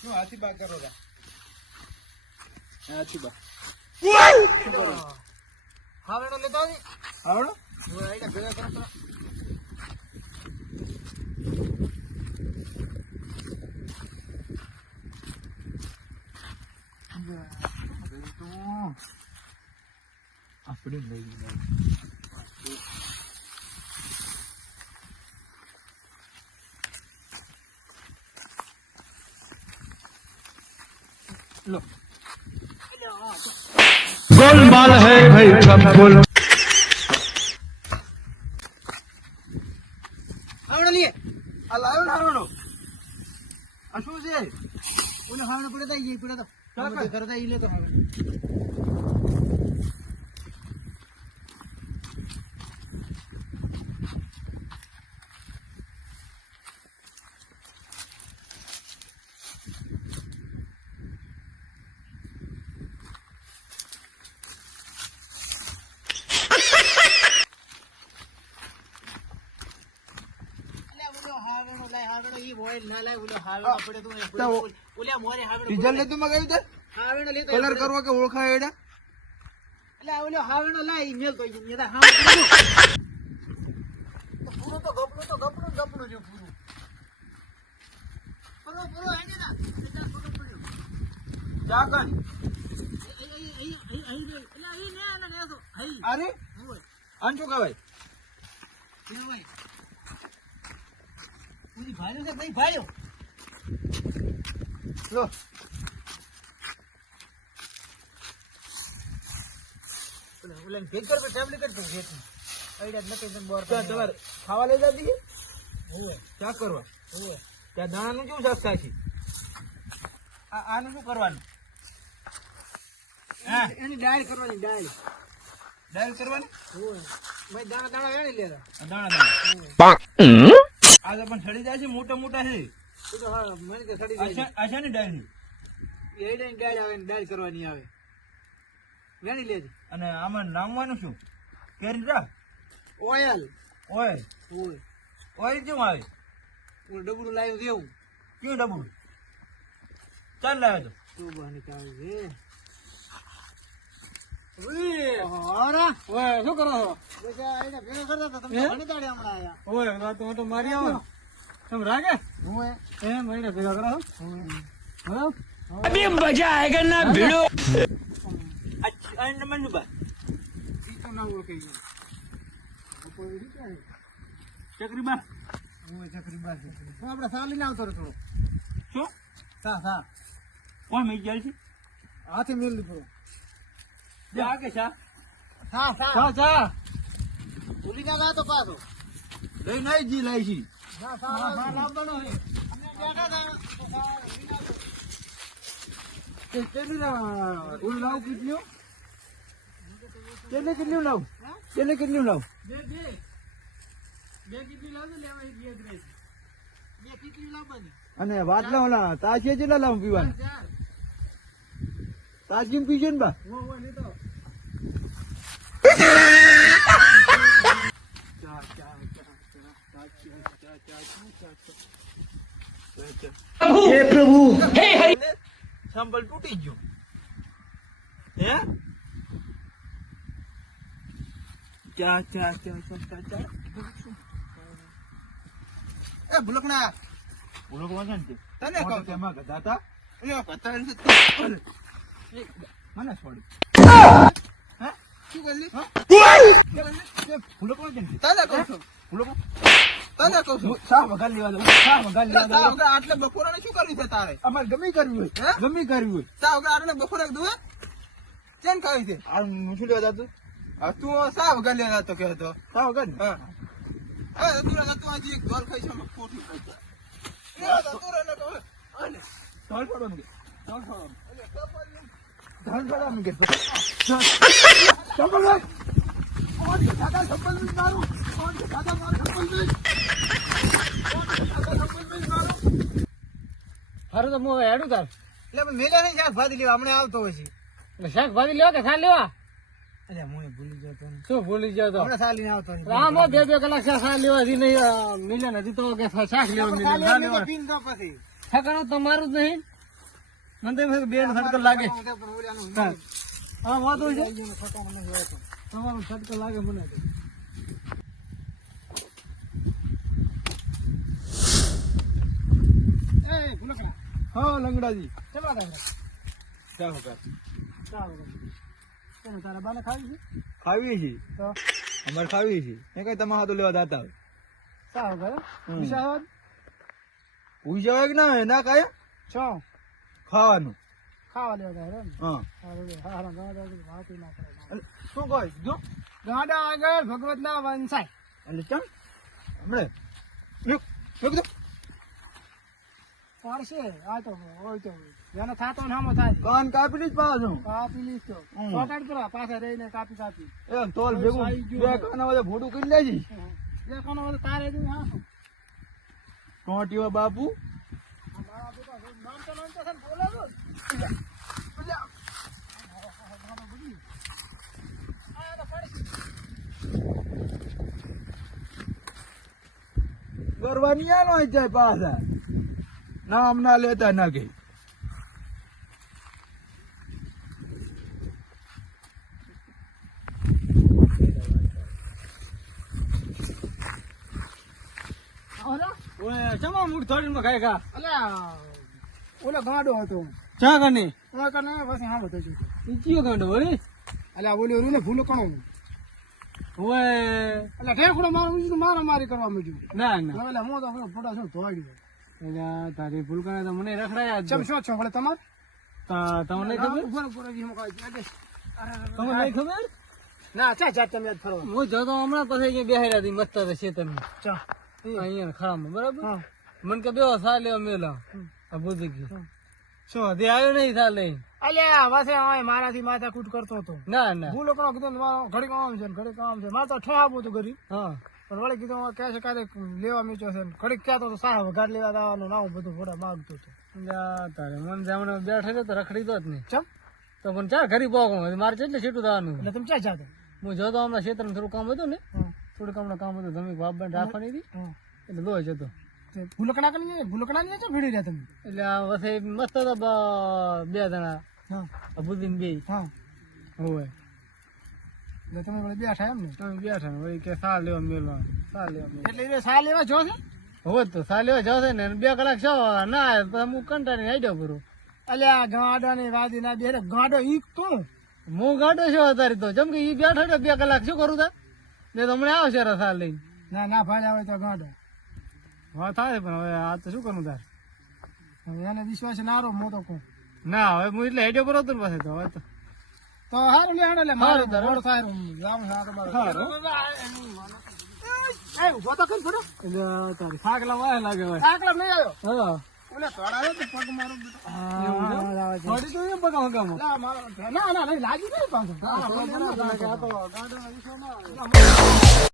શું હાથી બા કરો રા હાથી બા હાવેડો લેતો આવી આવડો હું આઈને ભેગા કરો તો આપણે લઈ લઈએ. ગોલમાલ હે ભાઈ કબૂલ આવડો લીએ આ લાયો ને હારવાનો આ શું છે ઓને હારવાનો પડે તો પડે તો કરતા ઈ લે તો ના તો ડીઝલ લેતું મગાવ્યું તે? કલર કરવો કે ઓળખાય એડા? એટલે ઓલો હાવેડો લાય મેલ તો ઈ નેતા હાવ પૂરું તો પૂરું તો ગપડું તો ગપડું જ ગપડું જો પૂરું. પૂરો પૂરો હેને ના એટલે પૂરું પૂરું તો અહીં અરે? શું કહેવાય કે હોય. પૂરી ભાઈઓ છે ભાઈ ભાઈઓ લો. ઓલા ભેગ કર પે ટેબલેટ કર તન બોર ત્યાં તમારે ખાવા લઈ જાતી છે? હોય ચા કરવા? ત્યાં દાણાનું કેવું શાક થાય છે? આ આનું શું કરવાનું? હા. એની ડાયલ કરવાની ડાયલ. ડાયલ કરવાની? હોય ભાઈ દાણા દાણા વેણી લેતા. દાણા દાણા. આ તો પણ સડી જાય છે મોટા મોટા છે. એ તો હા મને સડી જાય છે. એડાની ડાળ આવે ને ડાળ કરવાની આવે. વેણી લેજે અને આમાં નામવાનું શું? કેરી રા ઓયલ. ઓઇલ હોય ઓઇલ કેવું આવે? હું ડબલું લાવ્યું દેવું કયું ડબું ચાલ લાવ્યો તો. તો બહાને કાવે છે. આવરા? ઓય શું કરો છો? આઈને ભેગા કરતા તો તમને ઘણી દાડે હમણાં આયા. તો મારી આવો તમ રાગે? હું એ મઈને ભેગા કરો હો અબે મજા આયેગા ના ભીડો? અચ્છા અને મનુ બા જી તો ના ઓળખે હું ચક્રીબા આપણે સાલી ના આવતો શું? સા સા. કોણ મેં જાય છે. હાથે મેલ દીધો આગે છે સા ચા ચા ભૂલી ના તો પાછો. લઈ નઈ જી લઈ છી. બેઠા તો. કેટલી લાવ કેટલું કેટલે કેટલું લાવ? કેટલે કેટલું લાવ? બે બે. બે કેટલી લાવજો લેવા બે જ બે કેટલી લાવવાની. અને વાત ના ઓલા તાજે જેટલા લાવ પીવાનું? ચાર તાજી પીશે ને બા. હો હો હે પ્રભુ. હે ચા ચા ચા ચા ચા એ ભૂલક વાગન છે તને કહું તેમાં ગધાતા એ પતન મને છોડી. ભૂલો કોણ છે? ને તે? તને કહું છું. તને કહું છું. શા વઘાર લેવા દઉં. લેવા દઉં. વગર આટલે બપોરાને શું કર્યું છે તારે? અમારે ગમી કરવી હોય? ગમે કરવી હોય. તા વગર આટલે બપોરે દુએ કેમ કહી છે? આ હું શું લેવા જતું? તું સા વગર લેવા તો કહેતો. શા વઘાર ને? હા. એ તું તું આજે એક ઘર ખાઈ છે ખોટી ખાઈ છે તું રે ને કહો આને ચાલ પડવાનું કે? પડવાનું અલે કપાલી ચાલ પડવાનું કે ચાલ ચાલ પડવાનું કોણ છે કાકા સંબંધ મારું કાકા મારું નહીં હમણાં આવતો હોય છે શાકભાજી લેવા કે ખા લેવા અરે હું ભૂલી ગયો શું ભૂલી ગયો હમણાં સાલી આવતો રામ બે બે કલાક શા ખા લેવા થી નહીં મિલે નથી તો શાક તમારું જ નહીં. મને એમ બેન સટકલ લાગે. હા. વાંધો છે? તમારું સટકલ લાગે મને હા લંગડાજી. ચલો ચાલો કાકા. ચાલો તારા બાને ખાવી છે? ખાવી છે તો? અમારે ખાવી છે એ કઈ તમારે હાથું લેવા દાતા હોય. સારું કરે ઉઈ જવાય કે ના? ના કાંઈ છો. ખાવાનું. ખાવા લેવા તારે એમ? હા. સારું છે. હા હા ગાડા આગળ વાતું ના કરે શું કહીશ જો. ગાડા આગળ ભગવત ના વંશાય. એટલે કેમ હમણે. પડશે. આ તો હોય તો જેને થાતો થાય. કાન કાપી લીધ પાછું. કાપી લીસ તો. શોર્ટકટ કરો પાછા રહીને કાપી કાપી. એમ તોલ ભેગું. બે કાના બધા ભોટું કરી લેજી. જે કોનો બધો તારે હા. ટોટીઓ બાપુ. છે ને જાય પાછા. નામ ના લેતા ના કે ચમા મૂળ થોડીમાં ખાય ખા. અલ્યા, ઓલો ગાંડો હતો. ચા કને એમાં કને પછી હા બધું. ઈ કયો ગાંડો અરે અલ્યા ઓલી ઓલું ને ભૂલો કણો. ઓય. એટલે ઠેકડો મારું ઊંચું મારા મારી કરવા માંડ્યું. ના ના. એટલે હું તો ફોટા છું ધોઈ એટલે તારી ભૂલ કરે તો મને રખડાયા ચમ શું છો ભલે તમારે? તા- તમને ખબર? છે. તમને નહીં ખબર? ના ચા ચા તમે ફરો હું જતો હમણાં પછી બેહાર્યા હતી મસ્ત છે તમે ચા. અહીંયા ખાવામાં બરાબર? મને કે બે સા લેવા મેલા. ભૂજી ગયું શું તે આવ્યો નહીં થાલે અલ્યા હોય મારાથી માથા કૂટ કરતો હતો. ના ના. ભૂલો કણો કીધું મારો ઘડી કામ છે ને ઘડી કામ છે. મારે તો આપું હતું ગરીબ હા. પણ વળી કીધું કે છે ક્યારેક લેવા મીચ્યો છે ઘડીક ક્યાં તો સાહેબ વઘાર લેવા દાવાનું ના બધું ફોટા માગતો હતો. તારે મન જામણે બેઠો તો રખડી તો જ નહીં. ચમ? તો પણ ચા ઘરી પોકો મારે કેટલી સીટું થવાનું? એટલે તમે ક્યાં જાતો? હું જોતો હમણાં ક્ષેત્રમાં થોડું કામ હતું ને હા. થોડું કામનું કામ હતું તમે બાપ બેન રાખવાની હતી. એટલે દોય જતો. ભૂલકણા કરી ભૂલકણા ની છે? ભીડી રહ્યા તમે? એટલે આ વસે મસ્ત હતા બે જણા. હા. અબુદ્દીન બે. હા. હોય એટલે તમે વળી બેઠા એમ ને તમે બેઠા ને વળી કે સા લેવા મેલવા. સા લેવા એટલે એ સા લેવા જો છે? હોય તો સા લેવા જશે ને બે કલાક છો ના આવે તો હું કંટાળી આઈડો પૂરું અલ્યા ગાડો ને વાદી ના બે ગાડો ઈક તું હું ગાડો છો અત્યારે તો? જેમ કે ઈ બેઠો બે કલાક શું કરું તા? ને તો હમણાં આવશે રસા લઈને. ના ના ભાડે હોય તો ગાડા. હા થાય પણ હવે આ તો શું કરું તાર? હવે એને વિશ્વાસ ના રહો મોટો કહું ના હવે હું એટલે હેડ્યો કરો તું પાસે તો હવે તો. તો હારું લે હાડો લે મારું તાર રોડ થાય હું જાઉં છું આ તો મારે. એ, તો કરી ફોટો. એટલે તારી થાક વાય લાગે હવે. આકડા નહીં આવ્યો? હા. ઓલે તોડાયો તો પગ મારો બેટો. થોડી તો એમ પગા પગા ના મારો ના ના લાગી નહીં પાછો. આ તો ગાંડો વિશ્વ ના આવે.